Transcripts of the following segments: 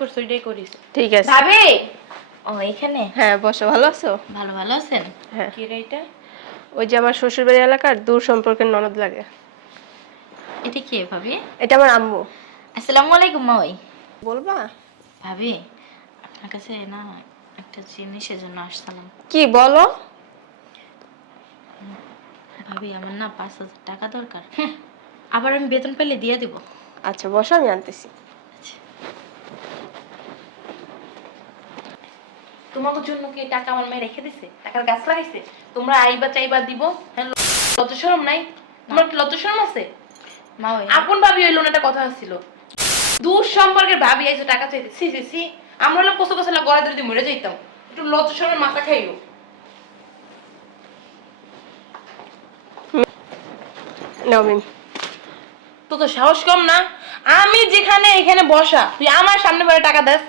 করছ ওইটাই করিস। ঠিক আছে। ভাবি! ও এখানে? হ্যাঁ বসো ভালো আছো? ভালো ভালো আছেন? হ্যাঁ। কি রে এটা? ওই যে আমার শ্বশুরবাড়ি এলাকার দূর সম্পর্কের ননদ লাগে। এটা কে ভাবি? এটা আমার আম্মু। আসসালামু আলাইকুম মাই বলবা? ভাবি আপনার কাছে না একটা জিনিসের জন্য আসসালাম কি বলো? ভাবি আমার না পাঁচ হাজার টাকা দরকার। আবার আমি বেতন পেলে দিয়ে দিব। আচ্ছা বসো আমি আনতেছি। তোমাদের জন্য কি টাকা আমার মেয়ে রেখে দিছে? টাকার গাছ লাগাইছে? তোমরা আইবা চাইবা দিব? হ্যাঁ লজ্জা শরম নাই? তোমার কি লজ্জা শরম আছে? মা ওই আপন ভাবি হইল না একটা কথা ছিল দূর সম্পর্কের ভাবি আইছো টাকা চাইতে। সি সি সি আমরা হলাম কষ্ট কষ্ট গড়া ধরে মরে যাইতাম। একটু লজ্জা শরমের মাথা খাইও। নাও মিম। তো তো সাহস কম না? আমি যেখানে এখানে বসা তুই আমার সামনে পরে টাকা দেস।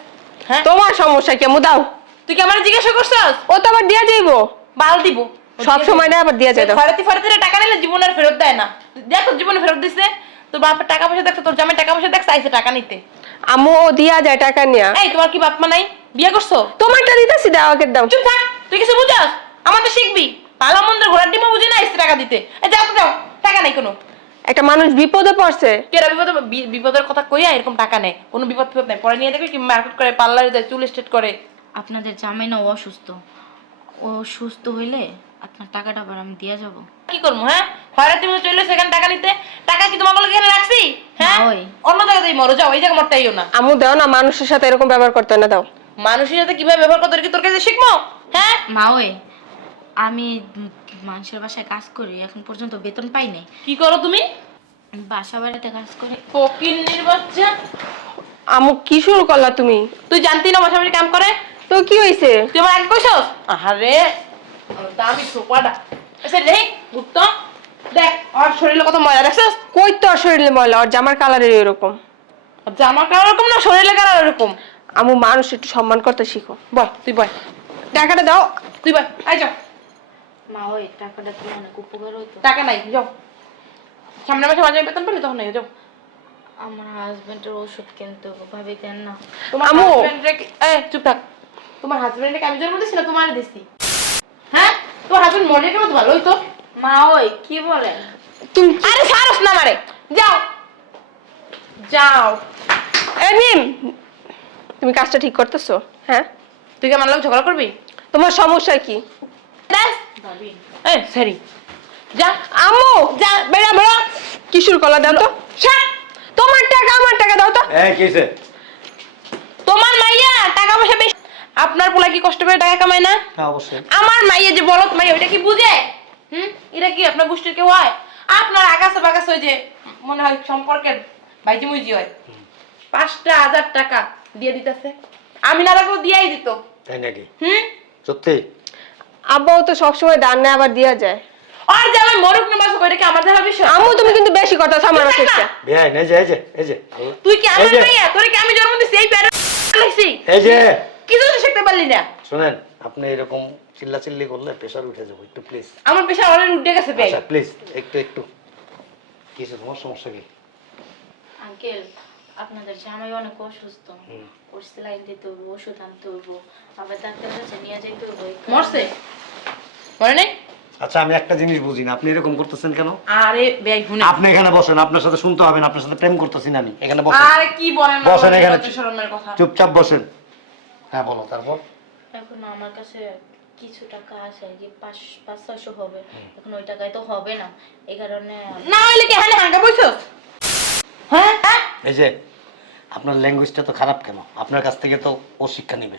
হ্যাঁ? তোমার সমস্যা কি আম্মু দাও। তুই কি আমার জিজ্ঞাসা করছস? ও তো আবার দিয়া যাইবো। বাল দিব। সব সময় না আবার দিয়া যাই দাও ফরাতি ফরাতি টাকা নিলে জীবনে আর ফেরত দেয় না। দেখ জীবনে ফেরত দিছে। তোর বাপের টাকা পয়সা দেখছে তোর জামাই টাকা পয়সা দেখছে আইসে টাকা নিতে। আম্মু ও দিয়া যায় টাকা নিয়া। এই তোমার কি বাপ মা নাই? বিয়ে করছ? তোমারটা দিতেছি দাও আগে দাও চুপ থাক তুই কিছু বুঝাস? আমাদের শিখবি। ভালো মন্দের ঘোড়ার ডিমও বুঝি না আইসে টাকা দিতে। এই যাও তো যাও। টাকা নাই কোনো। একটা মানুষ বিপদে পড়ছে। কেরা বিপদে বিপদের কথা কইয়া এরকম টাকা নেই। কোনো বিপদ ফিপদ নাই। পরে নিয়ে দেখবি কি মার্কেট করে পার্লারে যায় চুল স্ট্রেট করে। আপনাদের জামাই না অসুস্থ। ও সুস্থ হইলে আপনার টাকাটা আবার আমি দিয়ে যাব। কি করব হ্যাঁ? হয়রাতি মতো চলে সেখানে টাকা নিতে। টাকা কি তোমাকে এখানে রাখছি? হ্যাঁ? ওই। অন্য জায়গাতেই মরো যাও এই জায়গা মরটাইও না। আমু দাও না মানুষের সাথে এরকম ব্যবহার করতে না দাও। মানুষের সাথে কীভাবে ব্যবহার করতে কি তোর কাছে শিখব? হ্যাঁ? মা ওই আমি মানুষের বাসায় কাজ করি এখন পর্যন্ত বেতন পাই নাই। কি করো তুমি? বাসা বাড়িতে কাজ করি। ফকিন্নির বাচ্চা। আম্মু কি শুরু করলা তুমি? তুই জানতি না বাসা বাড়ি কাম করে? তো কি হয়েছে তুই আমার আগে কইছস? আহারে। আমার দামি সোপাটা এসে রে গুপ্ত। দেখ আর শরীরে কত ময়লা দেখছস? কই তো শরীরে ময়লা? আর জামার কালারের এরকম। জামা কালার এরকম না শরীরে কালার এরকম? আম্মু মানুষ একটু সম্মান করতে শিখো। বয় তুই বয় টাকাটা দাও। তুই আই যাও মা ওই টাকাটা তুমি অনেক উপকার হইতো। টাকা নাই যাও। সামনে মাসে মাঝে বেতন পেলে তখন নাই যাও। আমার হাজবেন্ডের ওষুধ কিনতে হবে ভাবি দেন না? তোমার আম্মু। হাজবেন্ডরে চুপ থাক। তোমার হাজবেন্ডকে আমি জন্ম দিছি না তোমার দিছি। হ্যাঁ? তোমার হাজবেন্ড মনে কেমন ভালো হইতো? মা ওই কি বলেন? তুমি আরে সারস না মারে যাও। যাও। এ মিম তুমি কাজটা ঠিক করতেছো হ্যাঁ? তুই কি আমার লোক ঝগড়া করবি? তোমার সমস্যা কি? এই সরি। যা আম্মু যা বেড়া বেড়া। কিশোর কলা দাও তো। তোমার টাকা আমার টাকা দাও তো। হ্যাঁ কিসে তোমার মাইয়া টাকা পয়সা বেশি আপনার পোলা কি কষ্ট করে টাকা কামায় না? হ্যাঁ অবশ্যই। আমার মাইয়া যে বলত মাইয়া ওইটা কি বুঝে? হুম? এটা কি আপনার গোষ্ঠীর কেউ হয়? আপনার আকাশে বাকাশে ওই যে মনে হয় সম্পর্কের ভাইজি মুইজি হয়। পাঁচটা হাজার টাকা দিয়ে দিতেছে। আমি না রাখব দিয়াই দিত। তাই নাকি? হুম? সত্যি? আব্বাও তো সবসময় দান নেয় আবার দিয়া যায়। আর যে আমি মরুক না বাসুক ওইটা কি আমার দেখা বিষয়? আম্মু তুমি কিন্তু বেশি কথা আমার তুই থাক কাছে না। যে এই যে এই যে। তুই কি আমার এই যে। মাইয়া? তোর কি আমি জন্ম দিছি? এই প্যারে এই যে। কিছু তো শিখতে পারলি না। শুনেন আপনি এরকম চিল্লা চিল্লি করলে প্রেশার উঠে যাব একটু প্লিজ আমার পেশা অলরেডি উঠে গেছে পেয়ে আচ্ছা প্লিজ একটু একটু। কিছু তোমার সমস্যা কি? আঙ্কেল আপনাদের জামাই অনেক অসুস্থ। ওর সেলাইন দিতে হইব ওষুধ আনতে হইব আবার ডাক্তার কাছে নিয়ে এই কারণে- মরছে? মরে নেই? আচ্ছা আমি একটা জিনিস বুঝি না আপনি এরকম করতেছেন কেন? আরে হুনে আপনি এখানে বসেন আপনার সাথে শুনতে হবে না আপনার সাথে প্রেম করতেছি না আমি এখানে বসেন। আরে কি বলেন বসেন এখানে। চুপচাপ বসেন। হ্যাঁ বলো তারপর? এখন আমার কাছে কিছু টাকা আছে যে পাঁচ পাঁচ ছশো হবে। এখন ওই টাকায় তো হবে না। এই কারণে না হইলে কি হানে হাঙ্গা বইছো হ্যাঁ? হ্যাঁ? এই যে আপনার ল্যাঙ্গুয়েজটা তো খারাপ কেন? আপনার কাছ থেকে তো ও শিক্ষা নেবে।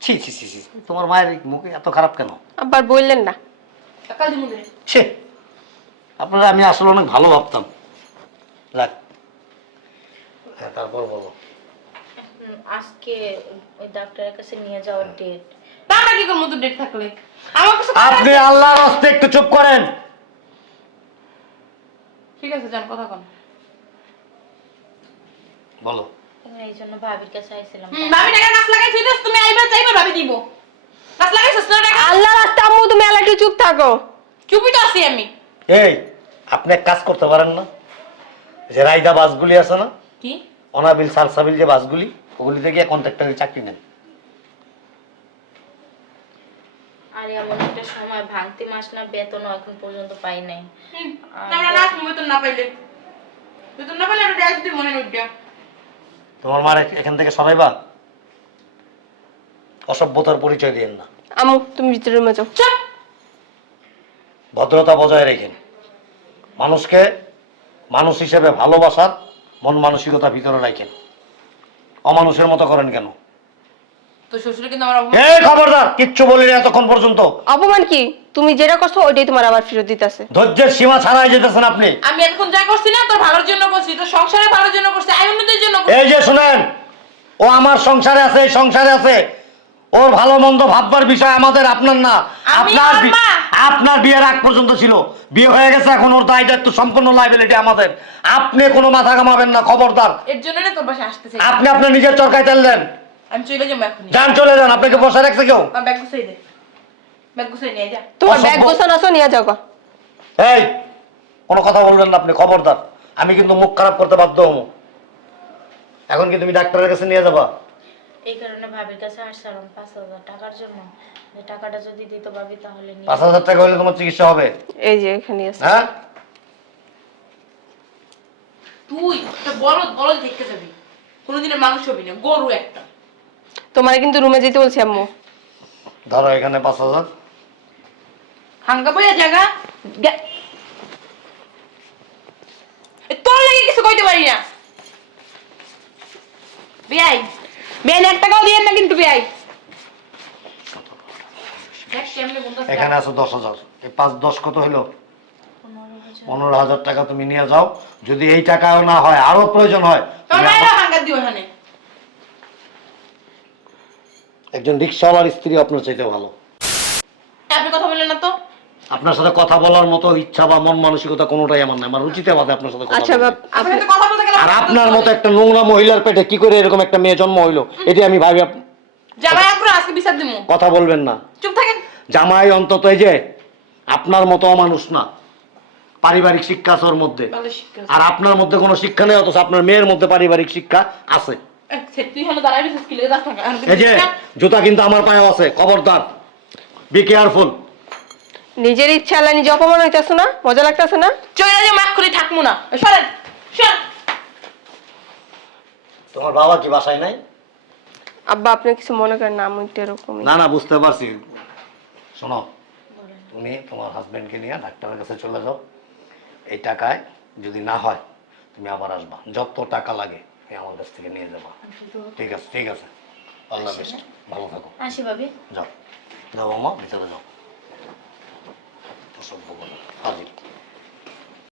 ছি ছি ছি ছি তোমার মায়ের মুখে এত খারাপ কেন? আবার বললেন না। টাকা দিমু দে ছে আপনারা আমি আসলে অনেক ভালো ভাবতাম। রাখ। হ্যাঁ তারপর বলো। আজকে ওই ডাক্তারের কাছে নিয়ে যাওয়ার ডেট তা আমরা কি করব? তো ডেট থাকলে। আমার কাছে আপনি আল্লাহর হস্তে একটু চুপ করেন। ঠিক আছে জান কথা কন। বলো। এই জন্য ভাবির কাছে আইছিলাম। ভাবি টাকা গাছ লাগাইছি তো তুমি আইবা চাইবা ভাবি দিব। গাছ লাগাইছিস না টাকা? আল্লাহ রাস্তা আম্মু তুমি এলাকি চুপ থাকো। চুপই তো আছি আমি। এই আপনি এক কাজ করতে পারেন না। যে রাইদা বাসগুলি আছে না কি? অনাবিল সালসাবিল যে বাসগুলি ওগুলিতে গিয়ে কন্ট্রাক্টারি চাকরি নেন আর এমন একটা সময় ভাঙতি মাস না বেতনও এখন পর্যন্ত পাই নাই। আমরা নাচ বেতন না পাইলে। বেতন না পাইলে আমরা ড্যান্স দিই মনে উঠবে তোমার মার এখান থেকে সরাইবা? অসভ্যতার পরিচয় দিয়েন না। আমু তুমি ভিতরে রুমে যাও। চুপ! ভদ্রতা বজায় রেখেন। মানুষকে মানুষ হিসেবে ভালোবাসার মন মানসিকতা ভিতরে রাখেন। অমানুষের মতো করেন কেন? তো শ্বশুরে কিন্তু আমার অপমান- এই খবরদার কিচ্ছু বলিনি এতক্ষণ পর্যন্ত। অপমান কি? তুমি যেটা করছ ওইটাই তোমার আবার ফেরত দিতেছে। ধৈর্যের সীমা ছাড়াই যেতেছেন আপনি। আমি এখন যা করছি না তোর ভালোর জন্য করছি তোর সংসারে ভালোর জন্য করছি আই উন্নতির জন্য করছি। এই যে শুনেন ও আমার সংসারে আছে এই সংসারে আছে। ওর ভালো মন্দ ভাববার বিষয় আমাদের আপনার না। আমি আপনার মা। আপনার বিয়ের আগ পর্যন্ত ছিল। বিয়ে হয়ে গেছে এখন ওর দায় দায়িত্ব সম্পূর্ণ লাইবিলিটি আমাদের। আপনি কোনো মাথা কামাবেন না খবরদার। এর জন্য না তোর বাসায় আসতে চাই। আপনি আপনার নিজের চরকায় তেল দেন। আমি চলে যাব এখনই। যান চলে যান। আপনাকে বসে রাখছে কেউ? আমার ব্যাগ গুছাই দে। ব্যাগ গুছাই নিয়ে যা। তোমার ব্যাগ। গোছানো আছো নিয়ে যাও গা। এই কোনো কথা বলবেন না আপনি খবরদার। আমি কিন্তু মুখ খারাপ করতে বাধ্য হব। এখন কি তুমি ডাক্তারের কাছে নিয়ে যাবা? এই কারণে ভাবির কাছে আসছিলাম পাঁচ হাজার টাকার জন্য। যে টাকাটা যদি দিতে ভাবি তাহলে নিয়ে পাঁচ হাজার টাকা হলে তোমার চিকিৎসা হবে? এই যে এখানে আছে। হ্যাঁ? তুই একটা বলদ বলদ দেখতে যাবি। কোনোদিনের মানুষ হবি না গরু একটা। তোমার কিন্তু রুমে যেতে বলছি আম্মু। ধরো এখানে পাঁচ হাজার। হাঙ্গা বইয়া জায়গা গে- এ, তোর লাগে কিছু কইতে পারি না। বিয়াই বিয়াই এক টাকাও দিয়েন না কিন্তু। এখানে আছে দশ হাজার। এই পাঁচ দশ কত হলো পনেরো হাজার। টাকা তুমি নিয়ে যাও। যদি এই টাকাও না হয় আরও প্রয়োজন হয় একজন রিক্সাওয়ালার স্ত্রী আপনার চাইতে ভালো। আপনি কথা বললেন না তো? আপনার সাথে কথা বলার মতো ইচ্ছা বা মন মানসিকতা কোনোটাই আমার নাই। আমার রুচিতে বাদে আপনার সাথে কথা আচ্ছা বাপ আপনি তো কথা বলতে গেলে আর আপনার মতো একটা নোংরা মহিলার পেটে কি করে এরকম একটা মেয়ে জন্ম হইল? এটি আমি ভাবি আপ- জামাই আপনার আজকে বিচার দিমু কথা বলবেন না। চুপ থাকেন। জামাই অন্তত এই যে আপনার মতো মানুষ না পারিবারিক শিক্ষা আছে ওর মধ্যে। শিক্ষা আর আপনার মধ্যে কোনো শিক্ষা নেই অথচ আপনার মেয়ের মধ্যে পারিবারিক শিক্ষা আছে। তুই হলো দাঁড়াই এই যে জুতা কিন্তু আমার পায়েও আছে খবরদার। বি কেয়ারফুল নিজের ইচ্ছা আল্লাহ নিজে অপমান হইতেছে না? মজা লাগতেছে না? চলে যে মাখ করে থাকব না। সরেন তোমার বাবা কি বাসায় নাই? আব্বা আপনি কিছু মনে করেন না আমি একটু এরকমই। না না বুঝতে পারছি। শোনো তুমি তোমার হাজবেন্ডকে নিয়ে ডাক্তারের কাছে চলে যাও। এই টাকায় যদি না হয় তুমি আবার আসবা। যত টাকা লাগে তুমি আমার কাছ থেকে নিয়ে যাবা। ঠিক আছে ঠিক আছে। আল্লাহ বেস্ট ভালো থাকো। আসি ভাবি। যাও। যাও মামা ভিতরে যাও। es un poco.